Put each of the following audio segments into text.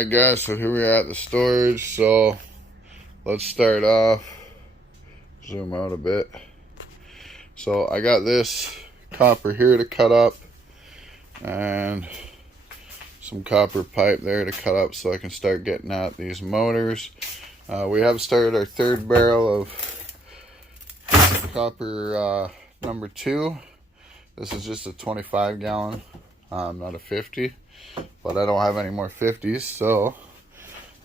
Alright guys, so here we are at the storage. So let's start off, zoom out a bit. So I got this copper here to cut up and some copper pipe there to cut up so I can start getting at these motors. We have started our third barrel of copper number 2. This is just a 25 gallon, not a 50, but I don't have any more 50s. So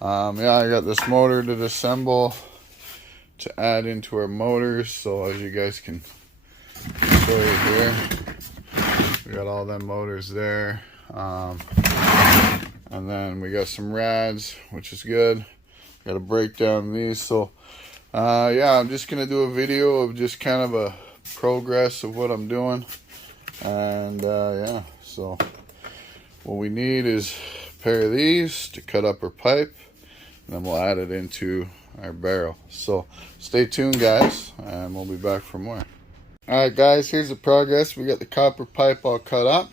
yeah, I got this motor to disassemble to add into our motors. So as you guys can show you here, we got all them motors there, and then we got some rads, which is good. Got to break down these. So yeah, I'm just gonna do a video of just kind of a progress of what I'm doing. And yeah, so what we need is a pair of these to cut up our pipe, and then we'll add it into our barrel. So stay tuned guys, and we'll be back for more. Alright guys, here's the progress. We got the copper pipe all cut up.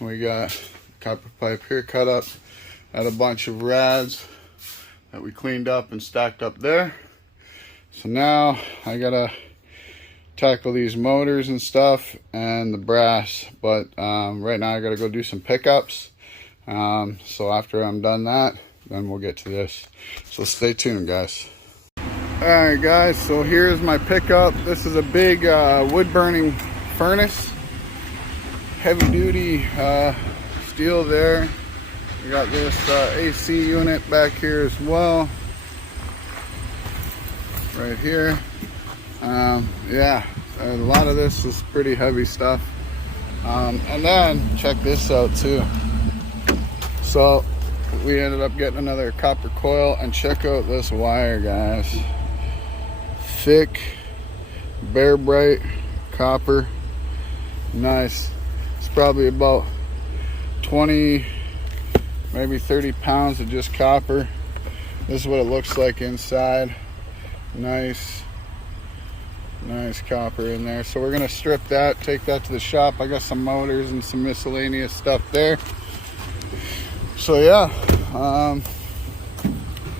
We got copper pipe here cut up. Had a bunch of rads that we cleaned up and stacked up there. So now I gotta tackle these motors and stuff and the brass, but right now I gotta go do some pickups. So after I'm done that, then we'll get to this. So stay tuned guys. Alright guys, so here's my pickup. This is a big wood burning furnace, heavy duty steel there. We got this AC unit back here as well, right here. Yeah, a lot of this is pretty heavy stuff. And then check this out too. So we ended up getting another copper coil, and check out this wire guys. Thick, bare bright copper. Nice. It's probably about 20, maybe 30 pounds of just copper. This is what it looks like inside. Nice copper in there. So we're gonna strip that, take that to the shop. I got some motors and some miscellaneous stuff there. So yeah,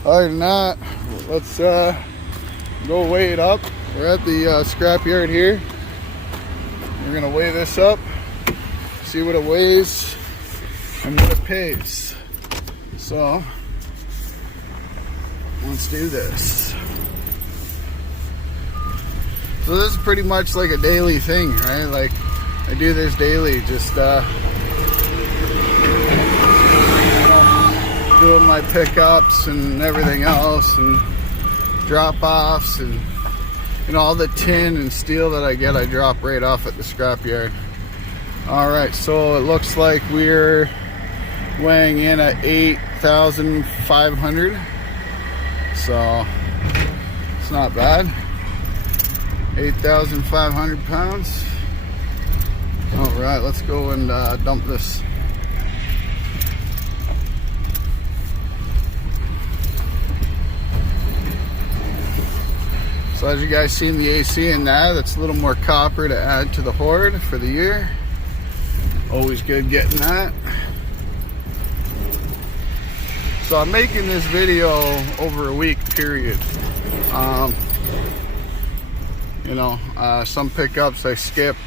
other than that, let's go weigh it up. We're at the scrap yard here. We're gonna weigh this up, see what it weighs and what it pays. So let's do this. So this is pretty much like a daily thing, right? Like I do this daily, just you know, doing my pickups and everything else, and drop-offs, and you know, all the tin and steel that I get, I drop right off at the scrapyard. All right, so it looks like we're weighing in at 8,500. So it's not bad. 8,500 pounds. All right, let's go and dump this. So as you guys seen the AC in that's a little more copper to add to the hoard for the year. Always good getting that. So I'm making this video over a week period. You know, some pickups I skipped.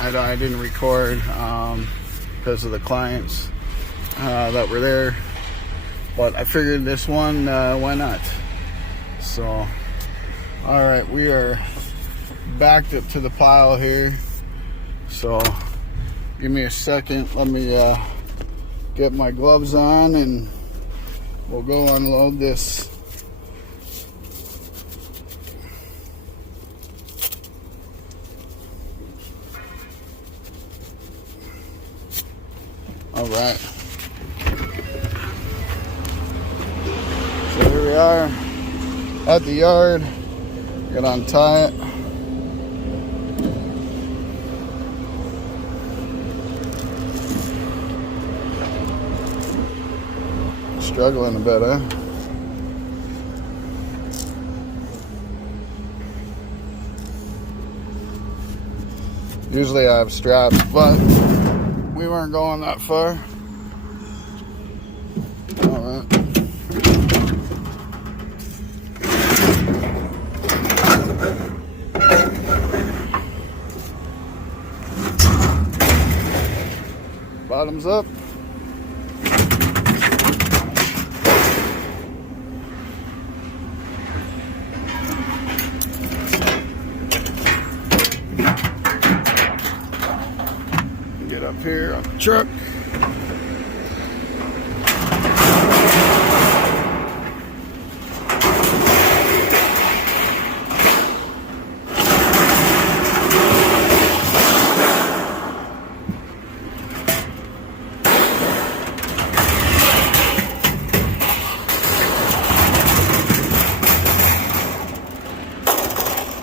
I didn't record because of the clients that were there. But I figured this one, why not? So, all right, we are backed up to the pile here. So, give me a second. Let me get my gloves on and we'll go unload this. All right. So here we are at the yard. Gotta untie it. Struggling a bit, huh? Usually I have straps, but we weren't going that far. Bottoms up. Get up here on the truck.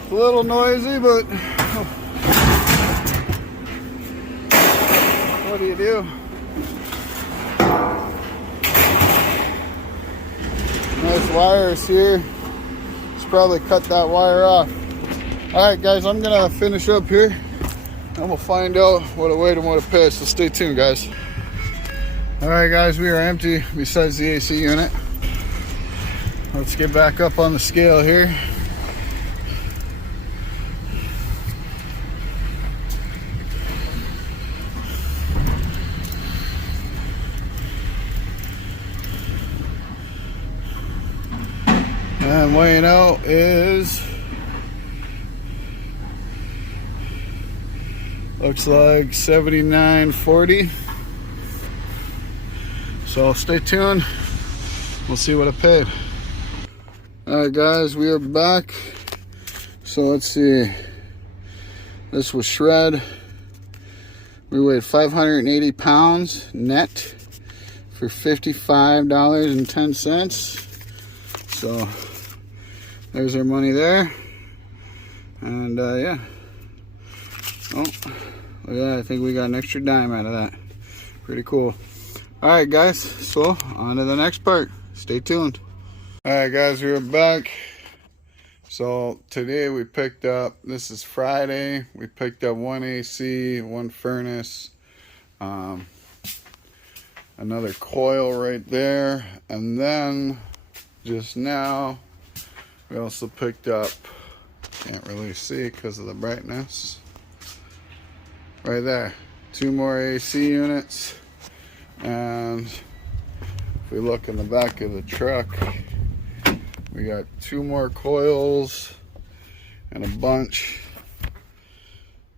A little noisy, but what do you do? Nice wires here. Just probably cut that wire off. Alright guys, I'm gonna finish up here and we'll find out what a weight and what a pitch, so stay tuned guys. Alright guys, we are empty besides the AC unit. Let's get back up on the scale here. And weighing out is, looks like 79.40. So stay tuned. We'll see what I paid. Alright guys, we are back. So let's see. This was shred. We weighed 580 pounds net for $55.10. So there's our money there. And yeah. Oh, yeah, I think we got an extra dime out of that. Pretty cool. Alright guys, so on to the next part. Stay tuned. Alright guys, we're back. So today we picked up, this is Friday, we picked up one AC, one furnace, another coil right there, and then just now we also picked up, can't really see because of the brightness, right there, 2 more AC units. And if we look in the back of the truck, we got 2 more coils and a bunch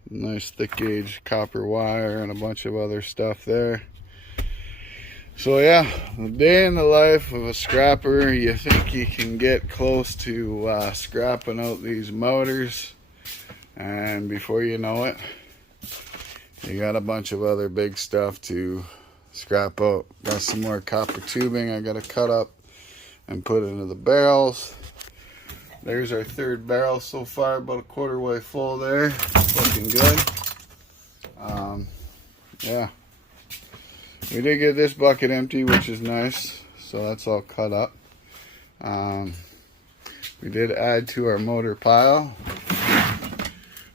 nice thick gauge copper wire and a bunch of other stuff there. So yeah, the day in the life of a scrapper. You think you can get close to scrapping out these motors, and before you know it, you got a bunch of other big stuff to scrap out. Got some more copper tubing I gotta cut up and put into the barrels. There's our 3rd barrel so far, about a quarter way full there. Looking good. Yeah, we did get this bucket empty, which is nice, so that's all cut up. We did add to our motor pile,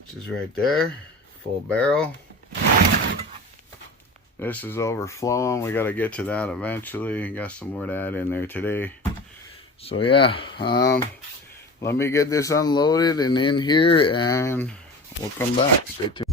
which is right there, full barrel. This is overflowing. We got to get to that eventually. Got some more to add in there today. So yeah, let me get this unloaded and in here, and we'll come back. Stay tuned.